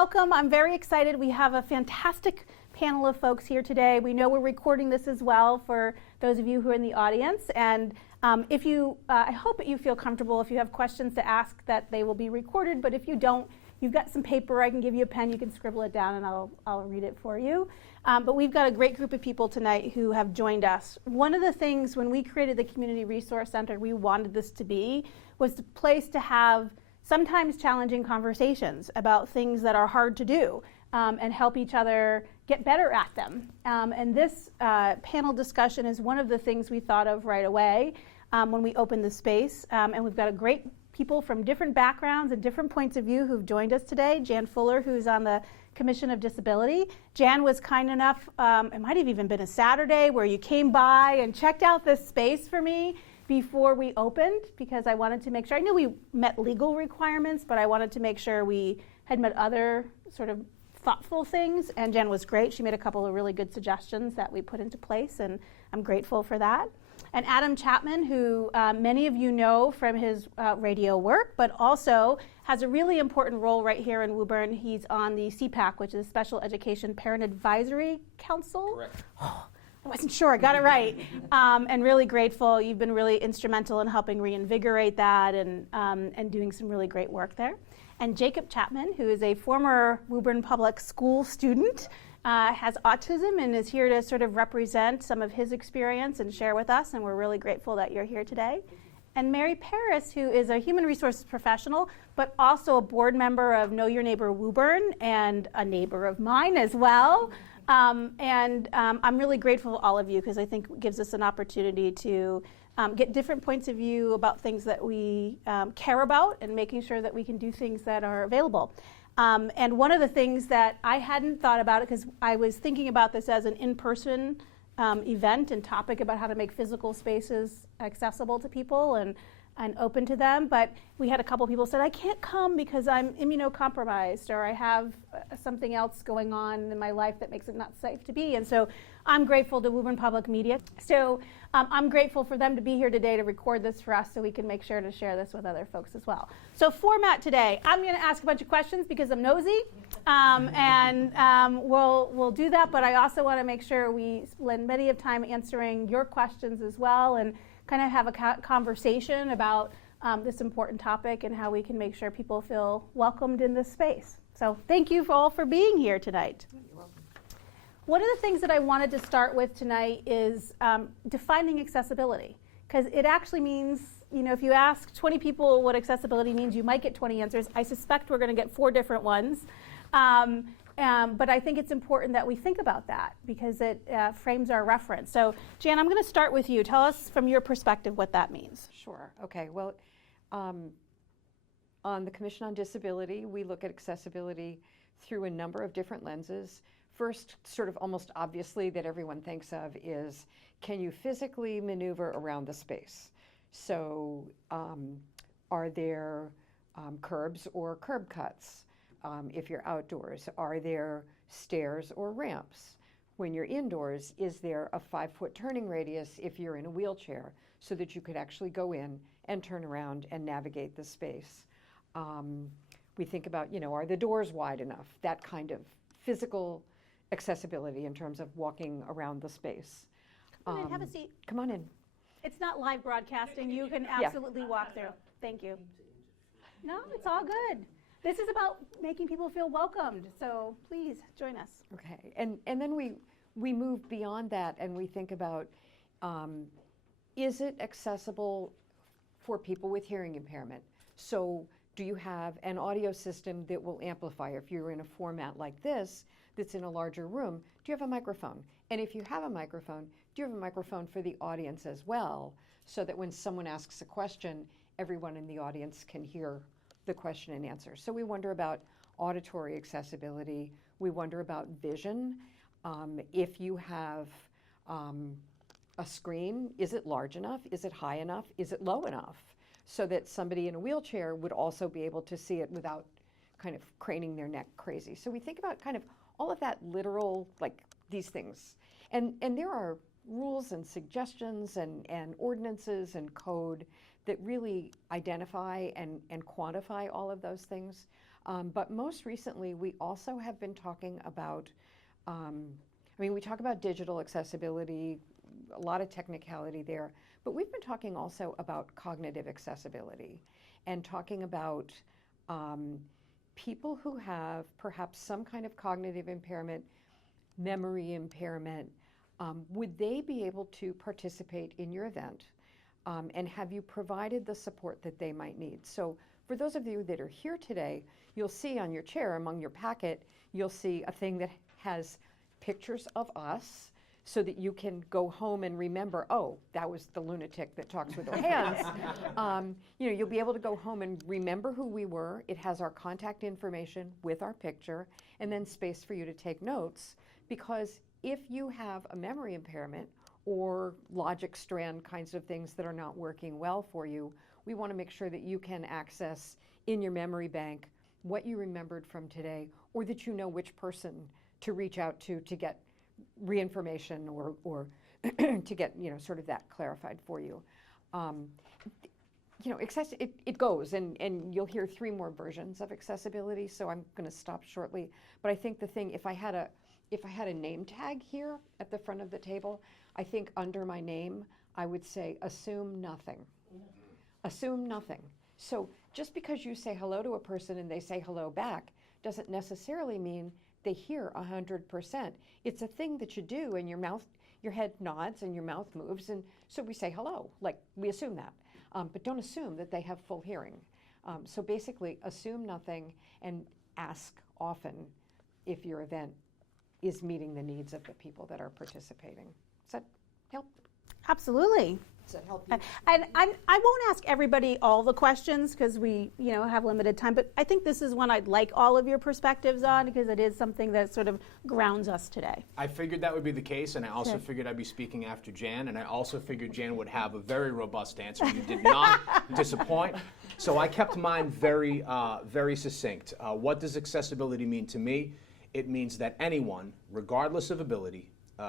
welcome. I'm very excited. We have a fantastic panel of folks here today. We know we're recording this as well for those of you who are in the audience. And if you, I hope that you feel comfortable. If you have questions to ask, that they will be recorded. But if you don't, you've got some paper. I can give you a pen. You can scribble it down, and I'll read it for you. But we've got a great group of people tonight who have joined us. One of the things when we created the Community Resource Center, we wanted this to be, was a place to have sometimes challenging conversations about things that are hard to do and help each other get better at them. And this panel discussion is one of the things we thought of right away when we opened the space. And we've got a great people from different backgrounds and different points of view who've joined us today. Jan Fuller, who's on the Commission of Disability. Jan was kind enough, it might have even been a Saturday, where you came by and checked out this space for me before we opened, because I wanted to make sure, I knew we met legal requirements, but I wanted to make sure we had met other sort of thoughtful things, and Jen was great. She made a couple of really good suggestions that we put into place, and I'm grateful for that. And Adam Chapman, who many of you know from his radio work, but also has a really important role right here in Woburn. He's on the CPAC, which is Special Education Parent Advisory Council. Correct. I wasn't sure, I got it right. And really grateful. You've been really instrumental in helping reinvigorate that and doing some really great work there. And Jacob Chapman, who is a former Woburn Public School student, has autism and is here to sort of represent some of his experience and share with us, and we're really grateful that you're here today. And Mary Paris, who is a human resources professional, but also a board member of Know Your Neighbor Woburn and a neighbor of mine as well. I'm really grateful to all of you, because I think it gives us an opportunity to get different points of view about things that we care about, and making sure that we can do things that are available. And one of the things that I hadn't thought about, because I was thinking about this as an in-person event and topic about how to make physical spaces accessible to people and open to them, but we had a couple people said, I can't come because I'm immunocompromised, or I have something else going on in my life that makes it not safe to be. And so I'm grateful to Woburn Public Media. So I'm grateful for them to be here today to record this for us, so we can make sure to share this with other folks as well. So format today, I'm going to ask a bunch of questions because I'm nosy, we'll do that, but I also want to make sure we spend many of time answering your questions as well, and kind of have a conversation about this important topic and how we can make sure people feel welcomed in this space. So thank you all for being here tonight. You're welcome. One of the things that I wanted to start with tonight is defining accessibility, because it actually means, if you ask 20 people what accessibility means, you might get 20 answers. I suspect we're going to get 4 different ones. But I think it's important that we think about that, because it frames our reference. So, Jan, I'm going to start with you. Tell us from your perspective what that means. Sure. Okay. Well, on the Commission on Disability, we look at accessibility through a number of different lenses. First, sort of almost obviously that everyone thinks of, is can you physically maneuver around the space? So are there curbs or curb cuts? If you're outdoors, are there stairs or ramps? When you're indoors, is there a 5-foot turning radius if you're in a wheelchair, so that you could actually go in and turn around and navigate the space? We think about, are the doors wide enough? That kind of physical accessibility in terms of walking around the space. Come on in, have a seat. Come on in. It's not live broadcasting. You can absolutely walk through. Thank you. No, it's all good. This is about making people feel welcomed, so please join us. Okay, and then we move beyond that, and we think about, is it accessible for people with hearing impairment? So do you have an audio system that will amplify? If you're in a format like this, that's in a larger room, do you have a microphone? And if you have a microphone, do you have a microphone for the audience as well, so that when someone asks a question, everyone in the audience can hear the question and answer? So we wonder about auditory accessibility. We wonder about vision. If you have a screen, is it large enough? Is it high enough? Is it low enough? So that somebody in a wheelchair would also be able to see it without kind of craning their neck crazy. So we think about kind of all of that literal, like these things. And there are rules and suggestions and ordinances and code that really identify and quantify all of those things. But most recently, we also have been talking about, we talk about digital accessibility, a lot of technicality there, but we've been talking also about cognitive accessibility and talking about people who have perhaps some kind of cognitive impairment, memory impairment. Would they be able to participate in your event? And have you provided the support that they might need? So for those of you that are here today, you'll see on your chair, among your packet, you'll see a thing that has pictures of us so that you can go home and remember, oh, that was the lunatic that talks with her hands. You'll be able to go home and remember who we were. It has our contact information with our picture, and then space for you to take notes, because if you have a memory impairment or logic strand kinds of things that are not working well for you, we want to make sure that you can access in your memory bank what you remembered from today, or that you know which person to reach out to get reinformation or to get sort of that clarified for you. It goes, and you'll hear 3 more versions of accessibility, so I'm going to stop shortly. But I think the thing, if I had a name tag here at the front of the table, I think under my name I would say assume nothing. Assume nothing. So just because you say hello to a person and they say hello back doesn't necessarily mean they hear 100%. It's a thing that you do, and your head nods and your mouth moves, and so we say hello, like we assume that. But don't assume that they have full hearing. So basically assume nothing and ask often if your event is meeting the needs of the people that are participating. Does that help? Absolutely. Does that help you? And I won't ask everybody all the questions because we have limited time, but I think this is one I'd like all of your perspectives on, because it is something that sort of grounds us today. I figured that would be the case, and I also figured I'd be speaking after Jan, and I also figured Jan would have a very robust answer. You did not disappoint. So I kept mine very, very succinct. What does accessibility mean to me? It means that anyone, regardless of ability,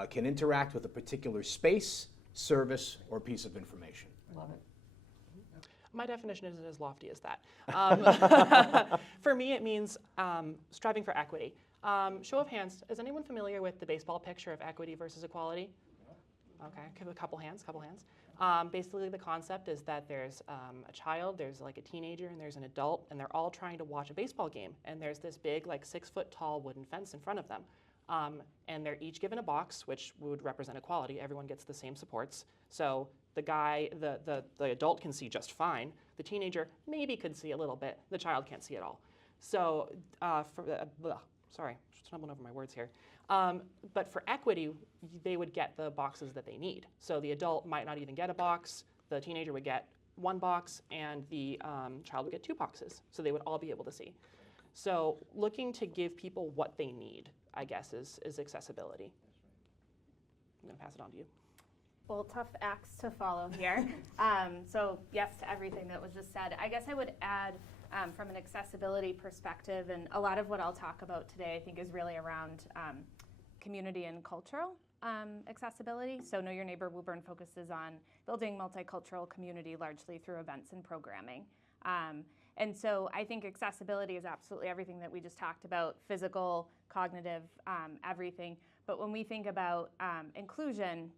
can interact with a particular space, service, or piece of information. Love it. My definition isn't as lofty as that. For me, it means striving for equity. Show of hands, is anyone familiar with the baseball picture of equity versus equality? Okay, give a couple hands. Basically, the concept is that there's a child, there's like a teenager, and there's an adult, and they're all trying to watch a baseball game. And there's this big, like 6-foot-tall wooden fence in front of them. And they're each given a box, which would represent equality. Everyone gets the same supports. So the adult can see just fine. The teenager maybe could see a little bit. The child can't see at all. So sorry, stumbling over my words here. But for equity, they would get the boxes that they need. So the adult might not even get a box. The teenager would get 1 box, and the child would get 2 boxes. So they would all be able to see. So looking to give people what they need, I guess, is accessibility. I'm going to pass it on to you. Well, tough acts to follow here. So yes to everything that was just said. I guess I would add from an accessibility perspective, and a lot of what I'll talk about today I think is really around community and cultural accessibility. So Know Your Neighbor Woburn focuses on building multicultural community largely through events and programming. And so I think accessibility is absolutely everything that we just talked about, physical, cognitive, everything. But when we think about inclusion,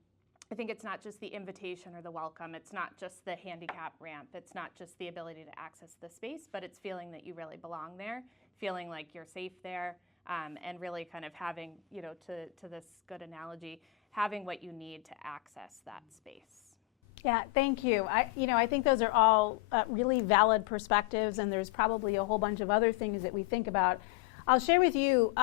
I think it's not just the invitation or the welcome. It's not just the handicap ramp. It's not just the ability to access the space, but it's feeling that you really belong there, feeling like you're safe there, and really kind of having, to this good analogy, having what you need to access that space. Yeah, thank you. I think those are all really valid perspectives, and there's probably a whole bunch of other things that we think about. I'll share with you,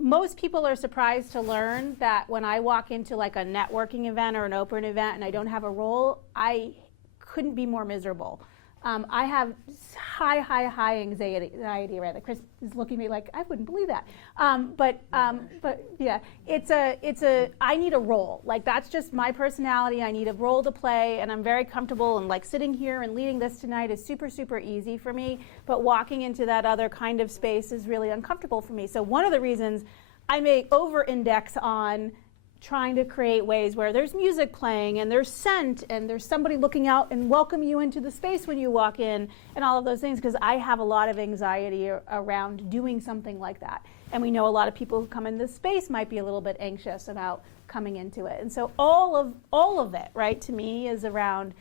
most people are surprised to learn that when I walk into like a networking event or an open event and I don't have a role, I couldn't be more miserable. I have high anxiety, right? Chris is looking at me like, I wouldn't believe that. But yeah, I need a role. Like, that's just my personality. I need a role to play, and I'm very comfortable, and like sitting here and leading this tonight is super, super easy for me. But walking into that other kind of space is really uncomfortable for me. So one of the reasons I may over-index on trying to create ways where there's music playing and there's scent and there's somebody looking out and welcome you into the space when you walk in and all of those things, because I have a lot of anxiety around doing something like that. And we know a lot of people who come in this space might be a little bit anxious about coming into it. And so all of it, right, to me is around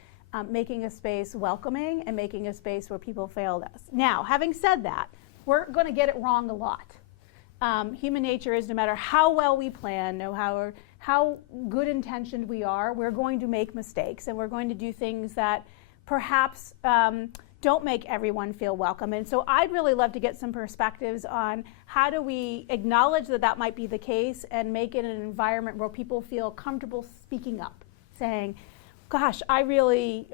making a space welcoming and making a space where people feel this. Now, having said that, we're going to get it wrong a lot. Human nature is, no matter how well we plan, how good intentioned we are, we're going to make mistakes, and we're going to do things that perhaps don't make everyone feel welcome. And so I'd really love to get some perspectives on how do we acknowledge that that might be the case and make it an environment where people feel comfortable speaking up, saying, gosh, I really,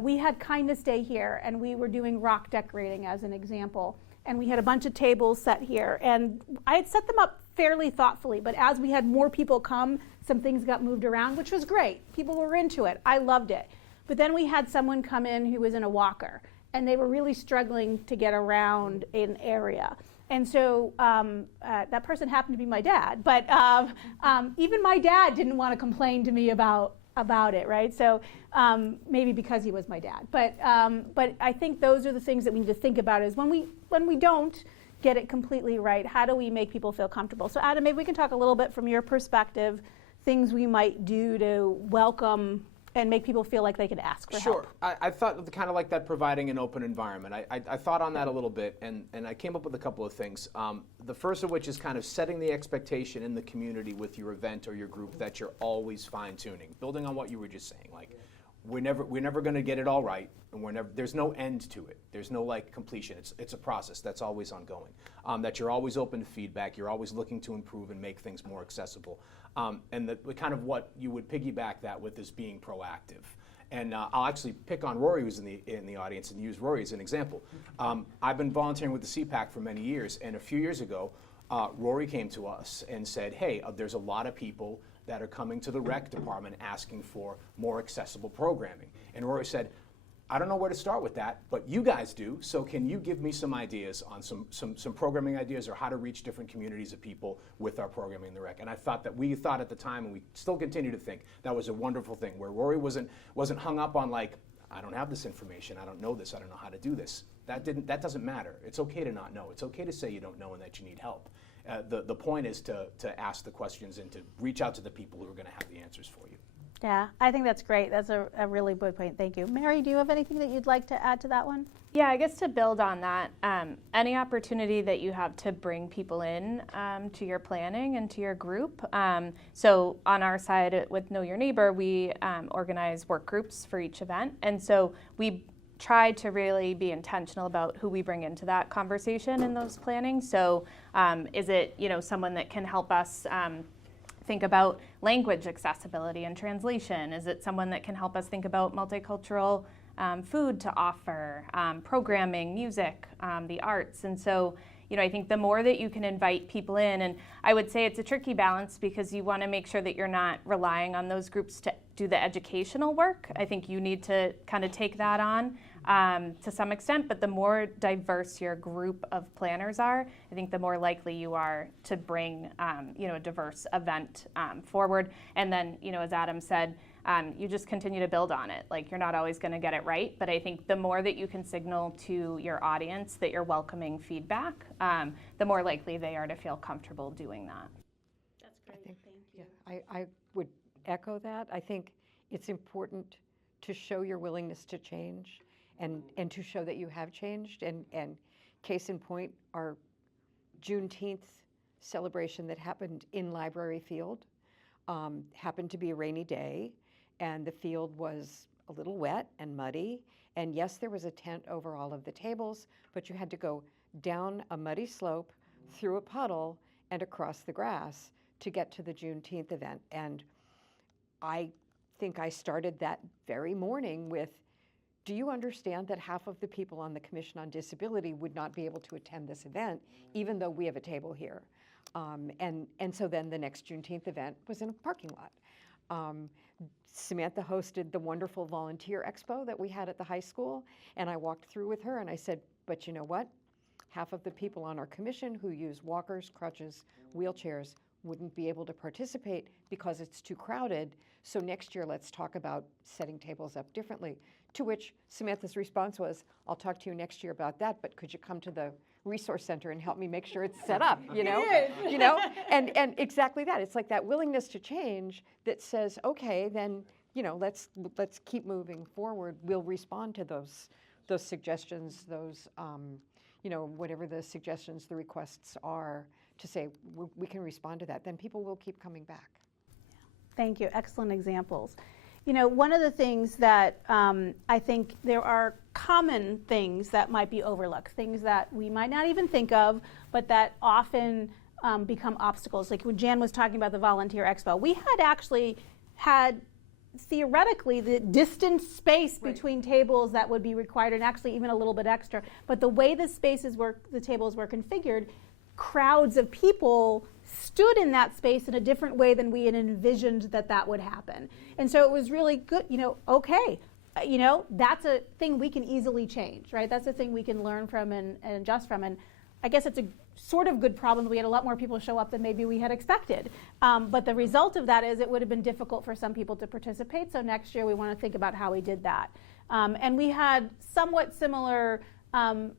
we had Kindness Day here, and we were doing rock decorating as an example. And we had a bunch of tables set here, and I had set them up fairly thoughtfully, but as we had more people come, some things got moved around, which was great. People were into it. I loved it. But then we had someone come in who was in a walker, and they were really struggling to get around an area. And so that person happened to be my dad, but even my dad didn't want to complain to me about it, right? So maybe because he was my dad. But I think those are the things that we need to think about, is when we don't get it completely right, how do we make people feel comfortable? So Adam, maybe we can talk a little bit from your perspective, things we might do to welcome and make people feel like they can ask for help. Sure. I thought kind of like that, providing an open environment. I thought on that a little bit, and I came up with a couple of things. The first of which is kind of setting the expectation in the community with your event or your group that you're always fine-tuning, building on what you were just saying. Like, we're never going to get it all right, and there's no end to it. There's no like completion. It's a process that's always ongoing. That you're always open to feedback. You're always looking to improve and make things more accessible. And the kind of what you would piggyback that with is being proactive. And I'll actually pick on Rory, who's in the audience, and use Rory as an example. I've been volunteering with the CPAC for many years, and a few years ago, Rory came to us and said, hey, there's a lot of people that are coming to the rec department asking for more accessible programming. And Rory said, I don't know where to start with that, but you guys do, so can you give me some ideas on some programming ideas, or how to reach different communities of people with our programming in the rec? And I thought that we thought at the time, and we still continue to think, that was a wonderful thing, where Rory wasn't hung up on like, I don't have this information, I don't know this, I don't know how to do this. That doesn't matter. It's okay to not know. It's okay to say you don't know and that you need help. The point is to ask the questions and to reach out to the people who are going to have the answers for you. Yeah, I think that's great. That's a really good point. Thank you. Mary, do you have anything that you'd like to add to that one? Yeah, I guess to build on that, any opportunity that you have to bring people in to your planning and to your group. So on our side with Know Your Neighbor, we organize work groups for each event. And so we try to really be intentional about who we bring into that conversation in those planning. So is it someone that can help us think about language accessibility and translation? Is it someone that can help us think about multicultural food to offer, programming, music, the arts? And so, I think the more that you can invite people in, and I would say it's a tricky balance because you want to make sure that you're not relying on those groups to do the educational work. I think you need to kind of take that on to some extent, but the more diverse your group of planners are, I think the more likely you are to bring a diverse event forward. And then, as Adam said, you just continue to build on it. Like, you're not always going to get it right, but I think the more that you can signal to your audience that you're welcoming feedback, the more likely they are to feel comfortable doing that. That's great. Thank you. I would echo that. I think it's important to show your willingness to change and to show that you have changed. And case in point, our Juneteenth celebration that happened in Library Field happened to be a rainy day, and the field was a little wet and muddy. And yes, there was a tent over all of the tables, but you had to go down a muddy slope, through a puddle, and across the grass to get to the Juneteenth event. And I think I started that very morning with, do you understand that half of the people on the Commission on Disability would not be able to attend this event, even though we have a table here? And so then the next Juneteenth event was in a parking lot. Samantha hosted the wonderful volunteer expo that we had at the high school, and I walked through with her and I said, but you know what? Half of the people on our commission who use walkers, crutches, wheelchairs wouldn't be able to participate because it's too crowded. So next year, let's talk about setting tables up differently. To which Samantha's response was, I'll talk to you next year about that, but could you come to the resource center and help me make sure it's set up, you know? You know, and exactly that. It's like that willingness to change that says, okay, then, you know, let's keep moving forward. We'll respond to those suggestions, those, you know, whatever the suggestions, the requests are, to say we can respond to that. Then people will keep coming back. Thank you. Excellent examples. You know, one of the things that I think there are common things that might be overlooked, things that we might not even think of, but that often become obstacles. Like when Jan was talking about the Volunteer Expo, we had actually had theoretically the distance space between tables that would be required, and actually even a little bit extra. But the way the spaces were, the tables were configured, crowds of people stood in that space in a different way than we had envisioned that would happen. And so it was really good, you know, okay, you know, that's a thing we can easily change, right? That's a thing we can learn from and adjust from. And I guess it's a sort of good problem. We had a lot more people show up than maybe we had expected. But the result of that is it would have been difficult for some people to participate. So next year we want to think about how we did that. And we had somewhat similar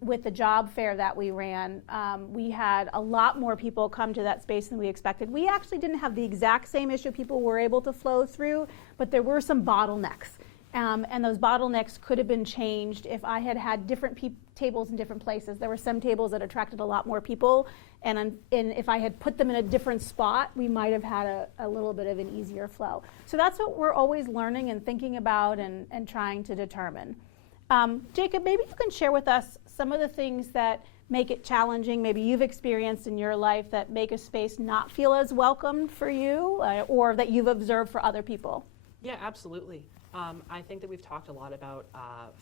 with the job fair that we ran. We had a lot more people come to that space than we expected. We actually didn't have the exact same issue people were able to flow through, but there were some bottlenecks. And those bottlenecks could have been changed if I had had different tables in different places. There were some tables that attracted a lot more people, and if I had put them in a different spot, we might have had a little bit of an easier flow. So that's what we're always learning and thinking about and trying to determine. Jacob, maybe you can share with us some of the things that make it challenging, maybe you've experienced in your life that make a space not feel as welcomed for you, or that you've observed for other people. Yeah, absolutely. I think that we've talked a lot about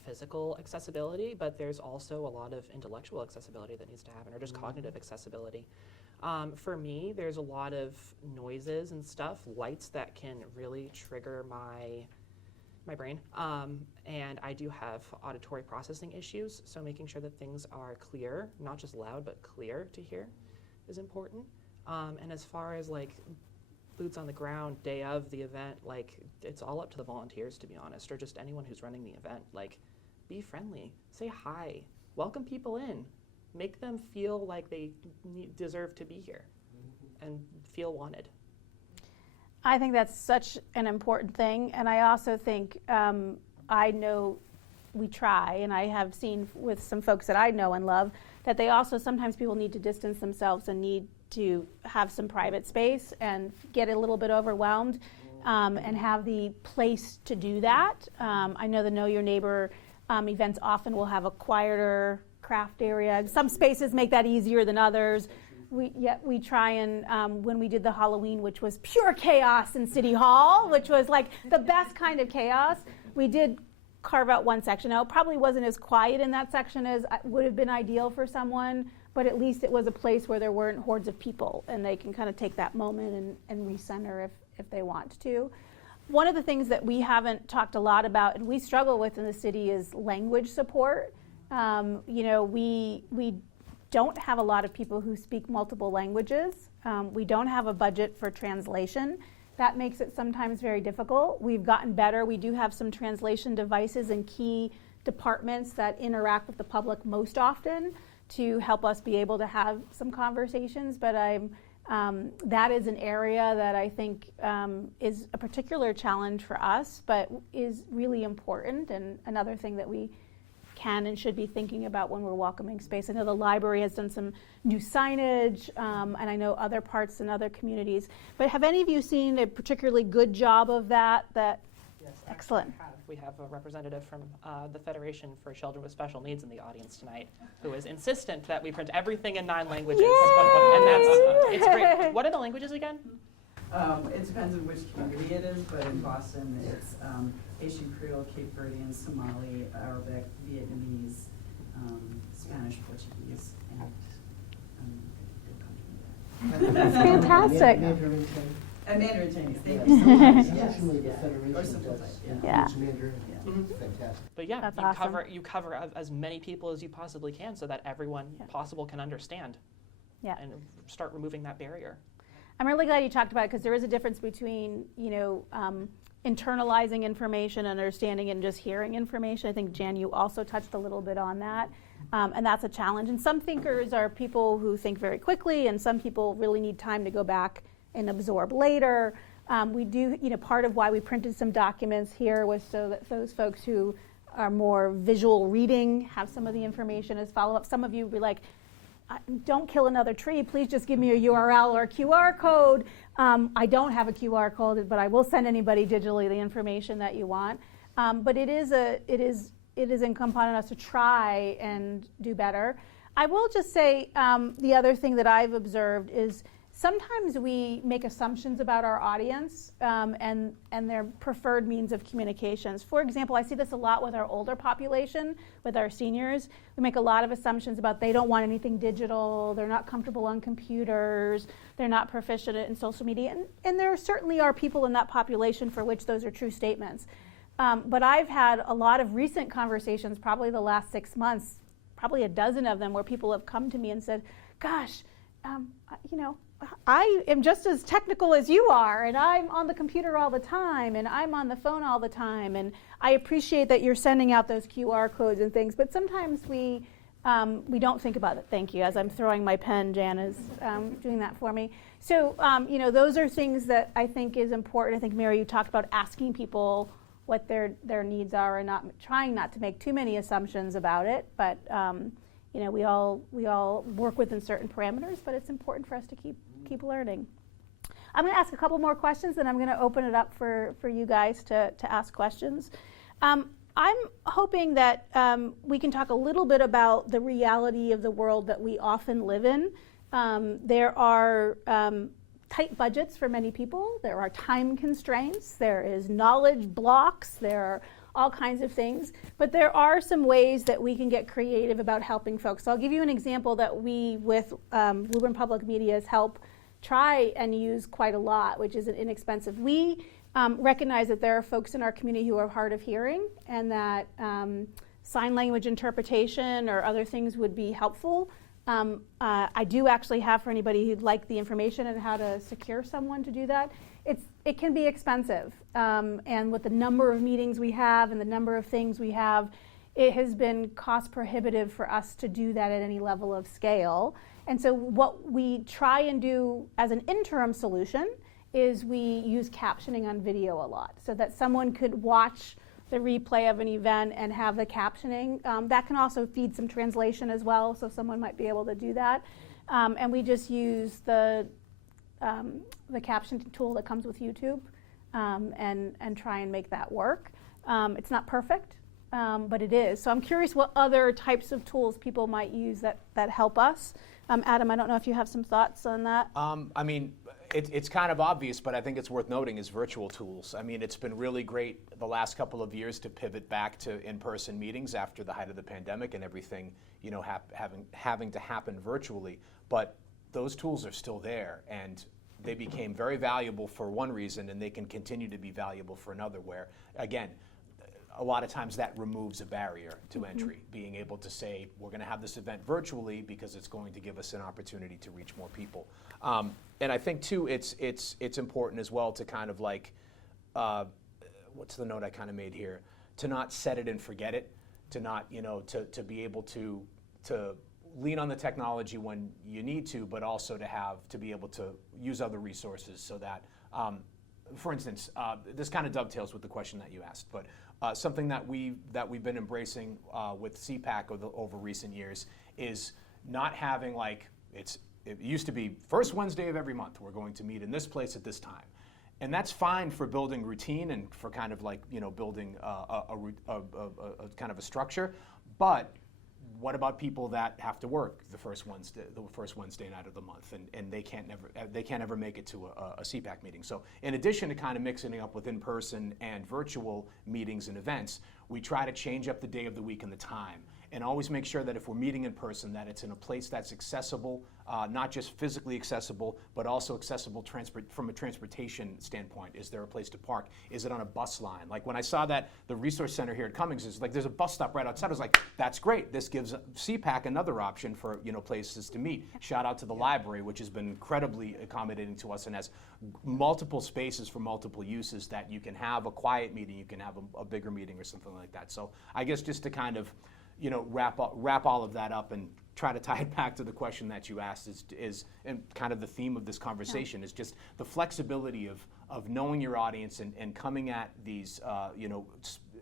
physical accessibility, but there's also a lot of intellectual accessibility that needs to happen, or just cognitive accessibility. For me, there's a lot of noises and stuff, lights that can really trigger my brain. And I do have auditory processing issues, so making sure that things are clear, not just loud, but clear to hear is important. And as far as like boots on the ground, day of the event, like it's all up to the volunteers, to be honest, or just anyone who's running the event. Like, be friendly, say hi, welcome people in, make them feel like they deserve to be here and feel wanted. I think that's such an important thing, and I also think I know we try, and I have seen with some folks that I know and love, that they also sometimes people need to distance themselves and need to have some private space and get a little bit overwhelmed and have the place to do that. I know the Know Your Neighbor events often will have a quieter craft area. Some spaces make that easier than others. We try and, when we did the Halloween, which was pure chaos in City Hall, which was like the best kind of chaos, we did carve out one section. Now, it probably wasn't as quiet in that section as would have been ideal for someone, but at least it was a place where there weren't hordes of people, and they can kind of take that moment and recenter if they want to. One of the things that we haven't talked a lot about, and we struggle with in the city, is language support. You know, we don't have a lot of people who speak multiple languages. We don't have a budget for translation. That makes it sometimes very difficult. We've gotten better. We do have some translation devices in key departments that interact with the public most often to help us be able to have some conversations, but that is an area that I think is a particular challenge for us, but is really important, and another thing that we can and should be thinking about when we're welcoming space. I know the library has done some new signage, and I know other parts and other communities, but have any of you seen a particularly good job of that? Yes, excellent. We have a representative from the Federation for Children with Special Needs in the audience tonight, who is insistent that we print everything in 9 languages. And it's great. What are the languages again? It depends on which community it is, but in Boston, it's Haitian Creole, Cape Verdean, Somali, Arabic, Vietnamese, Spanish, Portuguese, and That's fantastic. and Mandarin Chinese. Thank you so much. Yes. Usually the Yeah. Federation Or simple does type, Yeah. teach Mandarin. Yeah. Fantastic. But yeah, That's you awesome. cover as many people as you possibly can so that everyone possible can understand Yeah. and start removing that barrier. I'm really glad you talked about it because there is a difference between, internalizing information, understanding, and just hearing information. I think, Jan, you also touched a little bit on that. And that's a challenge. And some thinkers are people who think very quickly, and some people really need time to go back and absorb later. We do, part of why we printed some documents here was so that those folks who are more visual reading have some of the information as follow-up. Some of you be like, don't kill another tree, please just give me a URL or a QR code. I don't have a QR code, but I will send anybody digitally the information that you want. But it is incumbent on us to try and do better. I will just say the other thing that I've observed is sometimes we make assumptions about our audience and their preferred means of communications. For example, I see this a lot with our older population, with our seniors. We make a lot of assumptions about they don't want anything digital, they're not comfortable on computers, they're not proficient in social media, and there certainly are people in that population for which those are true statements. But I've had a lot of recent conversations, probably the last 6 months, probably a dozen of them, where people have come to me and said, gosh, I am just as technical as you are, and I'm on the computer all the time, and I'm on the phone all the time, and I appreciate that you're sending out those QR codes and things, but sometimes we don't think about it. Thank you. As I'm throwing my pen, Jan is doing that for me. So, those are things that I think is important. I think, Mary, you talked about asking people what their needs are and trying not to make too many assumptions about it, but we all work within certain parameters, but it's important for us to keep learning. I'm going to ask a couple more questions, and I'm going to open it up for you guys to ask questions. I'm hoping that we can talk a little bit about the reality of the world that we often live in. There are tight budgets for many people. There are time constraints. There is knowledge blocks. There are all kinds of things. But there are some ways that we can get creative about helping folks. So I'll give you an example that we, with Woburn Public Media's help, try and use quite a lot, which is inexpensive. We recognize that there are folks in our community who are hard of hearing, and that sign language interpretation or other things would be helpful. I do actually have, for anybody who'd like the information on how to secure someone to do that. It can be expensive, and with the number of meetings we have and the number of things we have, it has been cost prohibitive for us to do that at any level of scale. And so what we try and do as an interim solution is we use captioning on video a lot, so that someone could watch the replay of an event and have the captioning. That can also feed some translation as well, so someone might be able to do that. And we just use the caption tool that comes with YouTube and try and make that work. It's not perfect, but it is. So I'm curious what other types of tools people might use that help us. Adam, I don't know if you have some thoughts on that. It's kind of obvious, but I think it's worth noting is virtual tools. It's been really great the last couple of years to pivot back to in-person meetings after the height of the pandemic and everything, having to happen virtually. But those tools are still there, and they became very valuable for one reason, and they can continue to be valuable for another, where, again, a lot of times that removes a barrier to entry, being able to say, we're going to have this event virtually because it's going to give us an opportunity to reach more people. And I think, too, it's important as well to kind of like, what's the note I kind of made here? To not set it and forget it, to not, to be able to lean on the technology when you need to, but also to be able to use other resources so that, for instance, this kind of dovetails with the question that you asked, but something that we've been embracing with CPAC over recent years is not having it used to be first Wednesday of every month we're going to meet in this place at this time, and that's fine for building routine and for kind of building a kind of a structure, but what about people that have to work the first Wednesday night of the month, and they can't ever make it to a CPAC meeting? So in addition to kind of mixing it up with in-person and virtual meetings and events, we try to change up the day of the week and the time. and always make sure that if we're meeting in person, that it's in a place that's accessible, not just physically accessible, but also accessible from a transportation standpoint. Is there a place to park? Is it on a bus line? Like when I saw that the resource center here at Cummings is like, there's a bus stop right outside. I was like, that's great. This gives CPAC another option for places to meet. Shout out to the library, which has been incredibly accommodating to us and has multiple spaces for multiple uses that you can have a quiet meeting, you can have a bigger meeting or something like that. So I guess just to kind of wrap all of that up and try to tie it back to the question that you asked is and kind of the theme of this conversation is just the flexibility of knowing your audience and coming at these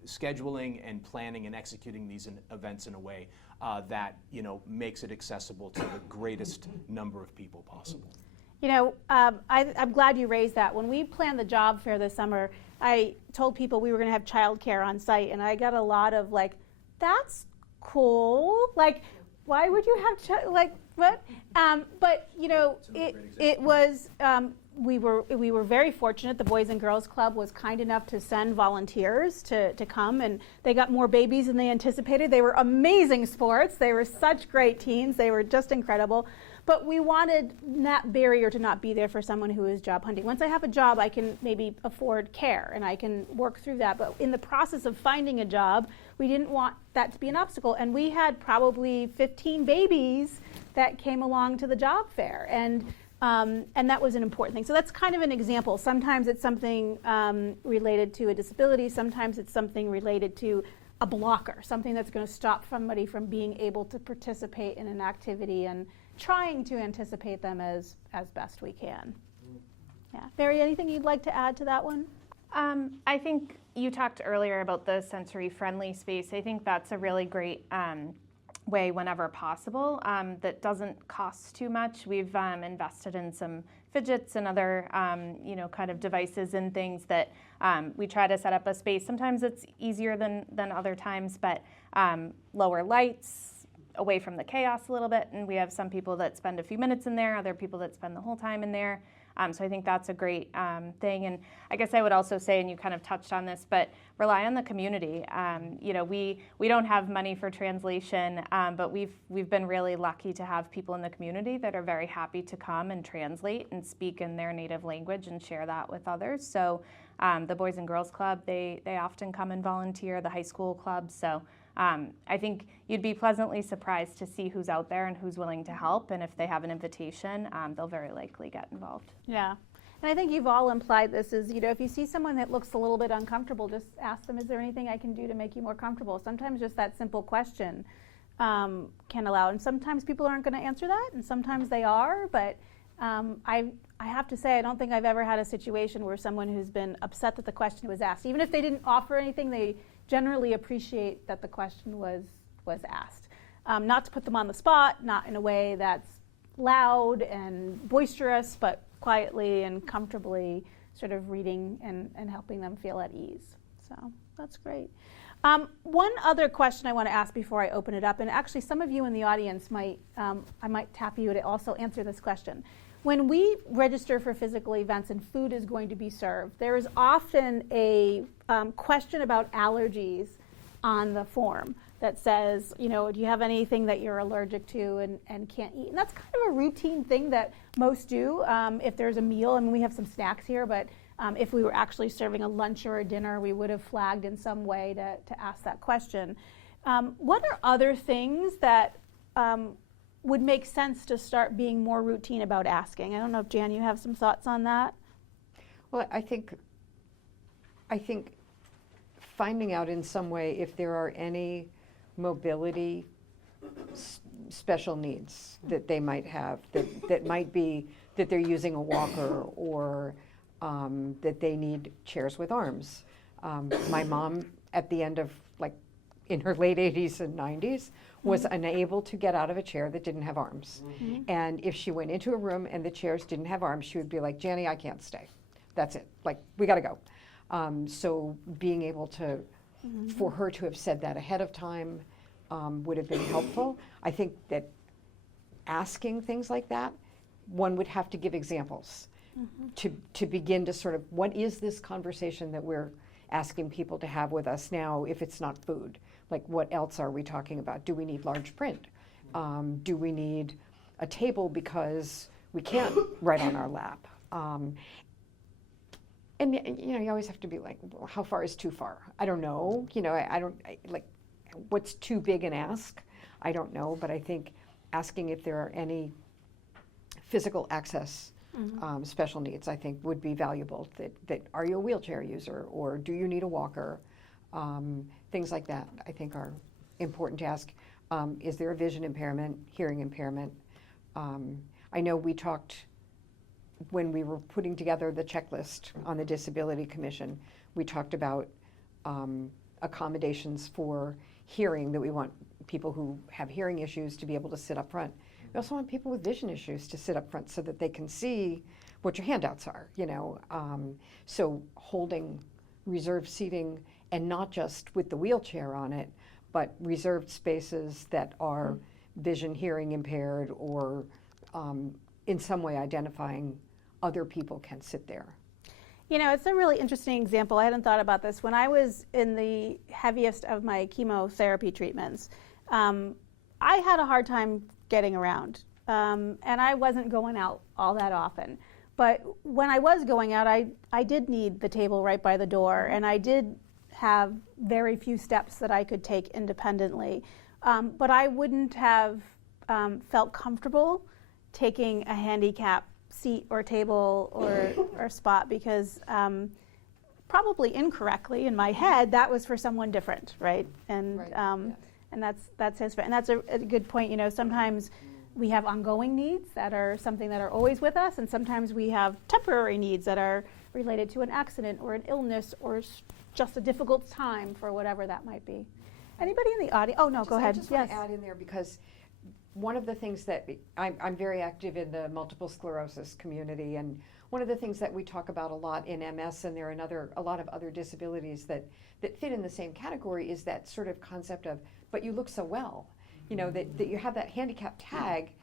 scheduling and planning and executing these events in a way that makes it accessible to the greatest number of people possible. I'm glad you raised that. When we planned the job fair this summer, I told people we were going to have childcare on site, and I got a lot of like, that's cool. Like, why would you have what? But it was. We were very fortunate. The Boys and Girls Club was kind enough to send volunteers to come, and they got more babies than they anticipated. They were amazing sports. They were such great teens. They were just incredible. But we wanted that barrier to not be there for someone who is job hunting. Once I have a job, I can maybe afford care and I can work through that. But in the process of finding a job, we didn't want that to be an obstacle. And we had probably 15 babies that came along to the job fair. And that was an important thing. So that's kind of an example. Sometimes it's something related to a disability. Sometimes it's something related to a blocker, something that's going to stop somebody from being able to participate in an activity and trying to anticipate them as best we can. Yeah. Barry, anything you'd like to add to that one? I think you talked earlier about the sensory-friendly space. I think that's a really great way whenever possible that doesn't cost too much. We've invested in some fidgets and other kind of devices and things that we try to set up a space. Sometimes it's easier than other times, but lower lights, away from the chaos a little bit, and we have some people that spend a few minutes in there, other people that spend the whole time in there. So I think that's a great thing. And I guess I would also say, and you kind of touched on this, but rely on the community. We don't have money for translation, but we've been really lucky to have people in the community that are very happy to come and translate and speak in their native language and share that with others. So the Boys and Girls Club, they often come and volunteer, the high school club. So I think you'd be pleasantly surprised to see who's out there and who's willing to help, and if they have an invitation, they'll very likely get involved. Yeah. And I think you've all implied this is, if you see someone that looks a little bit uncomfortable, just ask them, is there anything I can do to make you more comfortable? Sometimes just that simple question can allow, and sometimes people aren't going to answer that, and sometimes they are, but I have to say, I don't think I've ever had a situation where someone who's been upset that the question was asked, even if they didn't offer anything, they generally appreciate that the question was asked. Not to put them on the spot, not in a way that's loud and boisterous, but quietly and comfortably sort of reading and helping them feel at ease. So that's great. One other question I want to ask before I open it up, and actually some of you in the audience I might tap you to also answer this question. When we register for physical events and food is going to be served, there is often a question about allergies on the form that says, do you have anything that you're allergic to and can't eat? And that's kind of a routine thing that most do if there's a meal. I mean, we have some snacks here, but if we were actually serving a lunch or a dinner, we would have flagged in some way to ask that question. What are other things that would make sense to start being more routine about asking? I don't know if, Jan, you have some thoughts on that? Well, I think finding out in some way if there are any mobility special needs that they might have, that might be that they're using a walker or that they need chairs with arms. My mom, at the end of, in her late 80s and 90s, was unable to get out of a chair that didn't have arms. Mm-hmm. And if she went into a room and the chairs didn't have arms, she would be like, Janny, I can't stay. That's it. We got to go. So being able to, for her to have said that ahead of time would have been helpful. I think that asking things like that, one would have to give examples to begin to sort of, what is this conversation that we're, asking people to have with us now if it's not food. Like, what else are we talking about? Do we need large print? Do we need a table because we can't write on our lap? And you know, you always have to be like, well, how far is too far? I don't know. You know, like, what's too big an ask? I don't know, but I think asking if there are any physical access special needs, I think, would be valuable. That are you a wheelchair user, or do you need a walker? Things like that, I think, are important to ask. Is there a vision impairment, hearing impairment? I know we talked when we were putting together the checklist on the Disability Commission. We talked about accommodations for hearing, that we want people who have hearing issues to be able to sit up front. We also want people with vision issues to sit up front so that they can see what your handouts are, you know. So holding reserved seating, and not just with the wheelchair on it, but reserved spaces that are vision, hearing impaired, or in some way identifying other people can sit there. You know, it's a really interesting example. I hadn't thought about this. When I was in the heaviest of my chemotherapy treatments, I had a hard time getting around, and I wasn't going out all that often. But when I was going out, I did need the table right by the door, and I did have very few steps that I could take independently. But I wouldn't have felt comfortable taking a handicap seat or table or spot, because probably incorrectly in my head that was for someone different, right? And and that's his, and that's a good point. You know, sometimes we have ongoing needs that are something that are always with us, and sometimes we have temporary needs that are related to an accident or an illness or just a difficult time for whatever that might be. Anybody in the audience? Oh no, go ahead. I just want to add in there, because one of the things that I'm very active in the multiple sclerosis community, and one of the things that we talk about a lot in MS, and there are a lot of other disabilities that fit in the same category, is that sort of concept of, but you look so well. You know, that you have that handicap tag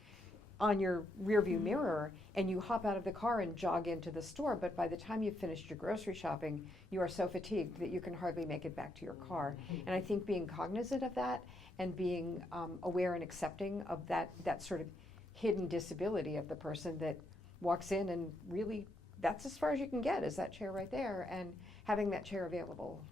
on your rearview mirror, and you hop out of the car and jog into the store, but by the time you've finished your grocery shopping, you are so fatigued that you can hardly make it back to your car. And I think being cognizant of that, and being aware and accepting of that sort of hidden disability of the person that walks in, and really that's as far as you can get, is that chair right there, and having that chair available,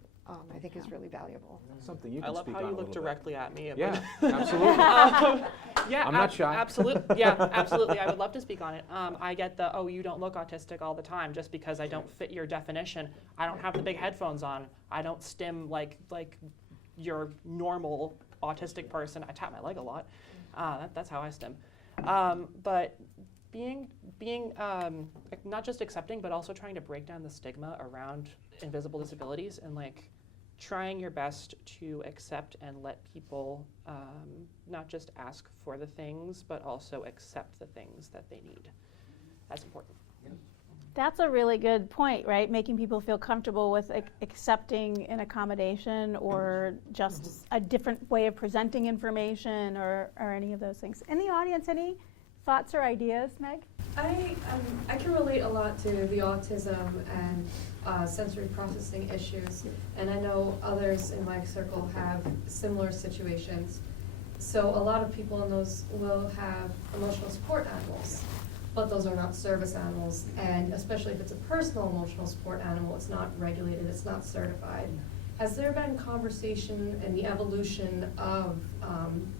I think is really valuable. Something you I can love speak how on you a look little bit. directly at me. Yeah, absolutely. Yeah, I'm not shy. Absolutely. Yeah, absolutely. I would love to speak on it. I get the, oh, you don't look autistic all the time just because I don't fit your definition. I don't have the big headphones on. I don't stim like your normal autistic person. I tap my leg a lot. That's how I stim. But being not just accepting, but also trying to break down the stigma around invisible disabilities, and like trying your best to accept and let people not just ask for the things, but also accept the things that they need. That's important. That's a really good point, right? Making people feel comfortable with accepting an accommodation, or just a different way of presenting information, or any of those things. In the audience, any thoughts or ideas, Meg? I can relate a lot to the autism and sensory processing issues, and I know others in my circle have similar situations. So a lot of people in those will have emotional support animals, but those are not service animals, and especially if it's a personal emotional support animal, it's not regulated, it's not certified. Has there been conversation in the evolution of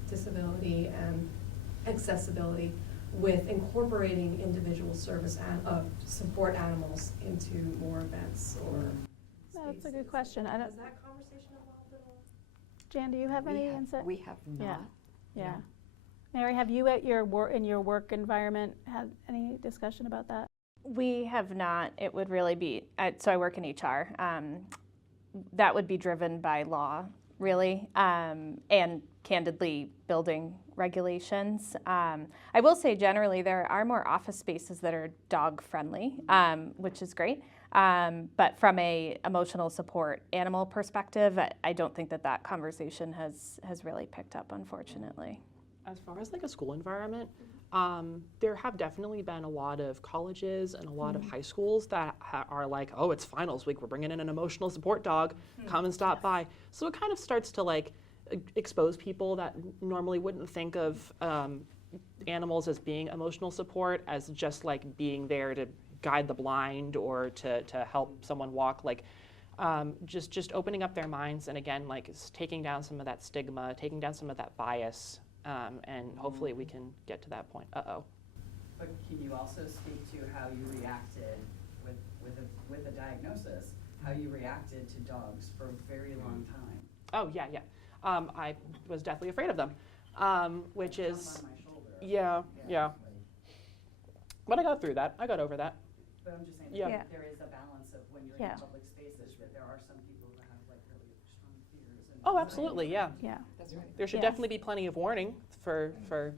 disability and accessibility with incorporating individual service support animals into more events or That's a spaces? good question. Has that conversation evolved at all? Jan, do you have any insight? We have not. Yeah. Mary, have you in your work environment had any discussion about that? We have not. It would really be, so I work in HR. That would be driven by law, really, and candidly building regulations. I will say generally there are more office spaces that are dog friendly, which is great. But from a emotional support animal perspective, I don't think that conversation has really picked up, unfortunately. As far as like a school environment, There have definitely been a lot of colleges and a lot of high schools that are like, oh, it's finals week, we're bringing in an emotional support dog, come and stop by. So it kind of starts to like expose people that normally wouldn't think of animals as being emotional support, as just like being there to guide the blind or to help someone walk, like just opening up their minds, and again, like taking down some of that stigma, taking down some of that bias, and hopefully we can get to that point. But can you also speak to how you reacted with a diagnosis, how you reacted to dogs for a very long time? Oh, yeah. I was deathly afraid of them, which is, On my shoulder. yeah. But I got through that. I got over that. But I'm just saying, Yeah. Yeah. there is a balance of when you're Yeah. in public spaces, that there are some people who have like really strong fears. And Oh, absolutely, yeah. Yeah. That's right. There should Yes. definitely be plenty of warning for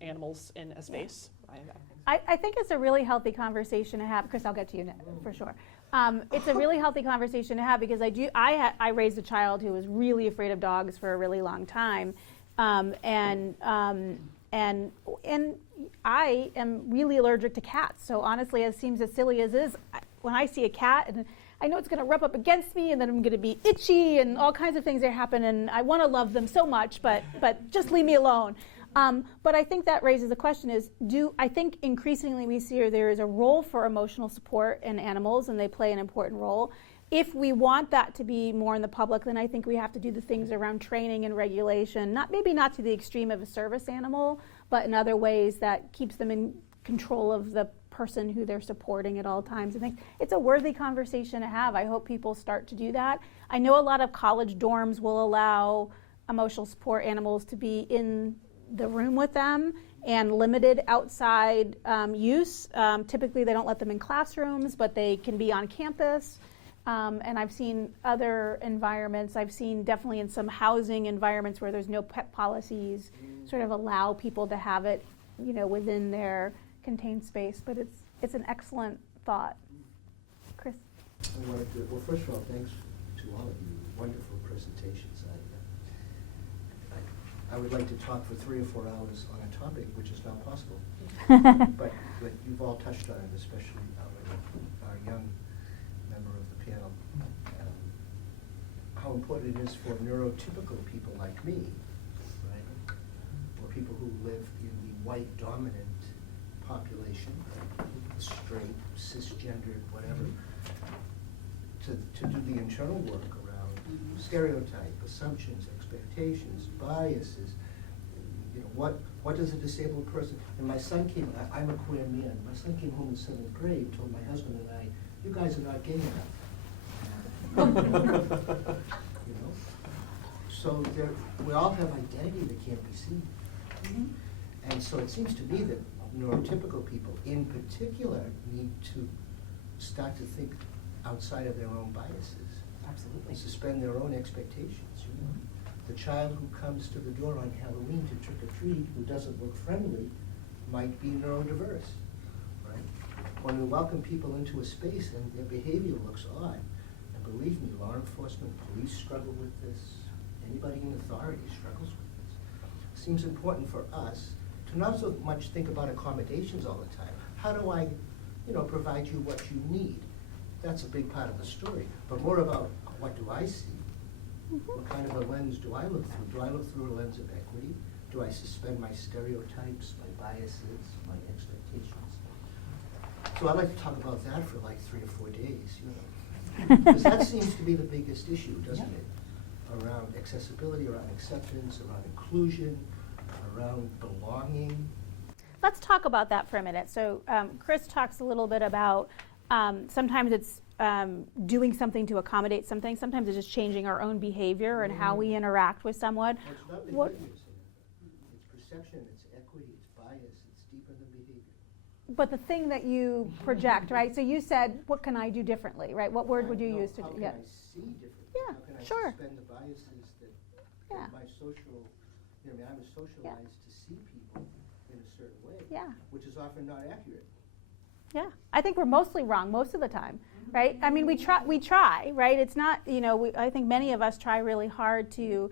animals in a space. I think it's a really healthy conversation to have. Chris, I'll get to you for sure. It's a really healthy conversation to have because I raised a child who was really afraid of dogs for a really long time, and I am really allergic to cats. So honestly, it seems as silly as it is, when I see a cat and I know it's going to rub up against me and then I'm going to be itchy and all kinds of things that happen, and I want to love them so much, but just leave me alone. But I think that raises the question is, I think increasingly we see there is a role for emotional support in animals, and they play an important role. If we want that to be more in the public, then I think we have to do the things around training and regulation, maybe not to the extreme of a service animal, but in other ways that keeps them in control of the person who they're supporting at all times. I think it's a worthy conversation to have. I hope people start to do that. I know a lot of college dorms will allow emotional support animals to be in the room with them and limited outside use. Typically they don't let them in classrooms, but they can be on campus. And I've seen other environments, I've seen definitely in some housing environments where there's no pet policies, sort of allow people to have it, within their contained space. But it's an excellent thought. Chris? Well, first of all, thanks to all of you. Wonderful presentations. I would like to talk for 3 or 4 hours on a topic which is not possible. but you've all touched on it, especially our young member of the panel, how important it is for neurotypical people like me, right, or people who live in the white dominant population, straight, cisgendered, whatever, to do the internal work around stereotype, assumptions, expectations, biases. What does a disabled person? And my son came. I'm a queer man. My son came home in 7th grade, told my husband and I, "You guys are not gay enough." So we all have identity that can't be seen. And so it seems to me that neurotypical people, in particular, need to start to think outside of their own biases. Absolutely. And suspend their own expectations. The child who comes to the door on Halloween to trick or treat, who doesn't look friendly, might be neurodiverse, right? When we welcome people into a space and their behavior looks odd, and believe me, law enforcement, police struggle with this. Anybody in authority struggles with this. It seems important for us to not so much think about accommodations all the time. How do I, provide you what you need? That's a big part of the story. But more about what do I see? What kind of a lens do I look through? Do I look through a lens of equity? Do I suspend my stereotypes, my biases, my expectations? So I'd like to talk about that for like 3 or 4 days, Because that seems to be the biggest issue, doesn't it? Around accessibility, around acceptance, around inclusion, around belonging. Let's talk about that for a minute. So Chris talks a little bit about sometimes it's doing something to accommodate something. Sometimes it's just changing our own behavior and how we interact with someone. Well, it's not What- behavior, Samantha. It's perception, it's equity, it's bias, it's deeper than behavior. But the thing that you project, right? So you said, what can I do differently, right? What word would you No, use to how do? can Yeah. I see differently? Yeah, How can I sure. suspend the biases that Yeah. my social, I'm socialized to see people in a certain way, Yeah. which is often not accurate. Yeah, I think we're mostly wrong most of the time, right? I mean, we try, right? It's not, I think many of us try really hard to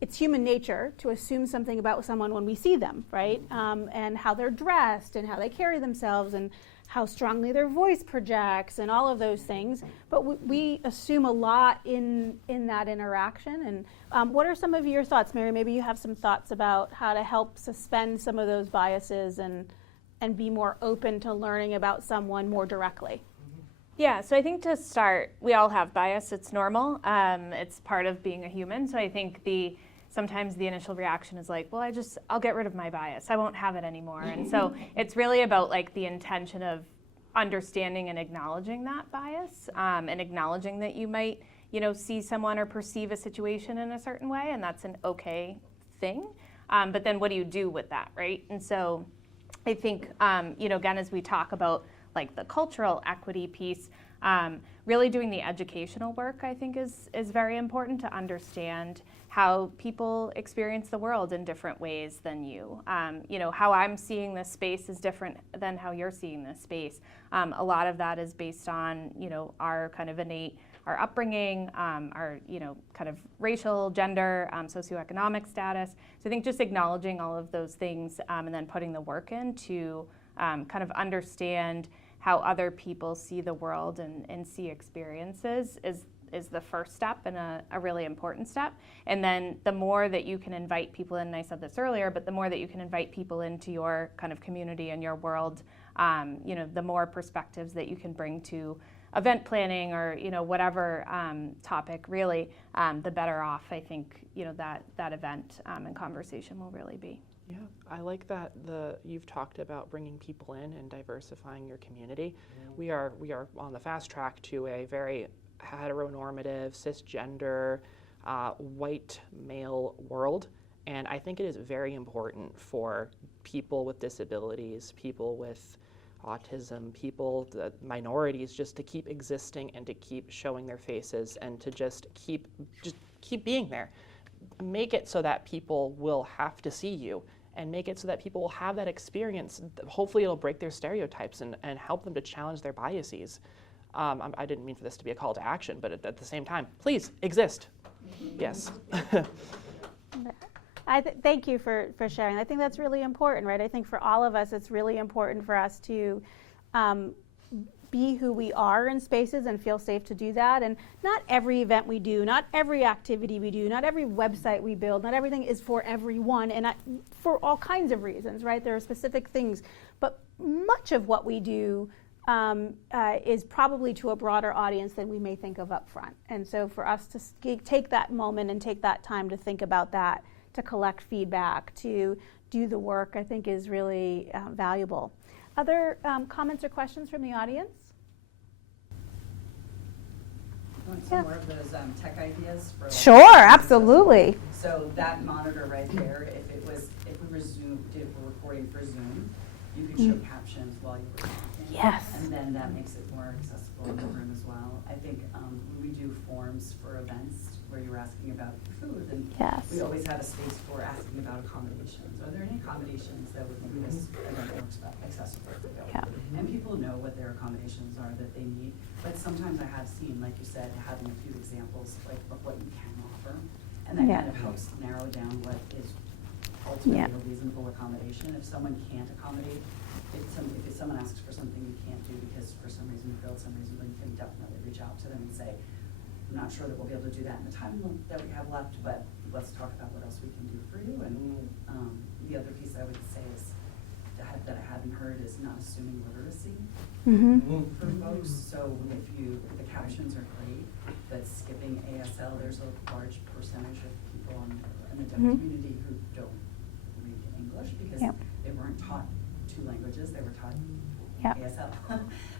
it's human nature to assume something about someone when we see them, right? And how they're dressed and how they carry themselves and how strongly their voice projects and all of those things. But we assume a lot in that interaction. And what are some of your thoughts, Mary? Maybe you have some thoughts about how to help suspend some of those biases and be more open to learning about someone more directly. Yeah, so I think to start, we all have bias. It's normal. It's part of being a human. So I think sometimes the initial reaction is like, well, I'll get rid of my bias. I won't have it anymore. And so it's really about like the intention of understanding and acknowledging that bias, and acknowledging that you might, see someone or perceive a situation in a certain way, and that's an okay thing. But then what do you do with that, right? And so I think, again, as we talk about like the cultural equity piece, really doing the educational work, I think is very important to understand how people experience the world in different ways than you. How I'm seeing this space is different than how you're seeing this space. A lot of that is based on, our kind of our upbringing, our, kind of racial, gender, socioeconomic status. So I think just acknowledging all of those things and then putting the work in to kind of understand how other people see the world and see experiences is the first step and a really important step. And then the more that you can invite people in, and I said this earlier, but the more that you can invite people into your kind of community and your world, the more perspectives that you can bring to event planning or, whatever topic really, the better off I think, that event and conversation will really be. Yeah, I like that you've talked about bringing people in and diversifying your community. We are on the fast track to a very heteronormative, cisgender, white male world, and I think it is very important for people with disabilities, people with autism, the minorities, just to keep existing and to keep showing their faces and to just keep being there. Make it so that people will have to see you, and make it so that people will have that experience. Hopefully it'll break their stereotypes and help them to challenge their biases. I didn't mean for this to be a call to action, but at the same time, please exist. Yes. Thank you for sharing. I think that's really important, right? I think for all of us, it's really important for us to be who we are in spaces and feel safe to do that. And not every event we do, not every activity we do, not every website we build, not everything is for everyone, and for all kinds of reasons, right? There are specific things, but much of what we do is probably to a broader audience than we may think of up front. And so for us to take that moment and take that time to think about that, to collect feedback, to do the work, I think is really valuable. Other comments or questions from the audience? Want some more of those tech ideas for? Sure, absolutely. So that monitor right there, if we did a recording for Zoom, you could show captions while you were talking. Yes. And then that makes it more accessible in the room as well. I think when we do forms for events where you're asking about food, and Yes. we always have a space for asking about accommodations. Are there any accommodations that would make this event more accessible to go? Yeah. And people know what their accommodations are that they need, but sometimes I have seen, like you said, having a few examples like of what you can offer, and that Yeah. kind of helps narrow down what is ultimately Yeah. a reasonable accommodation. If someone can't accommodate, if someone asks for something you can't do because for some reason you failed some reason, then you can definitely reach out to them and say, I'm not sure that we'll be able to do that in the time that we have left, but let's talk about what else we can do for you. And the other piece I would say is that I haven't heard is not assuming literacy for folks. So the captions are great, but skipping ASL, there's a large percentage of people in the deaf community who don't read English because they weren't taught two languages, they were taught ASL.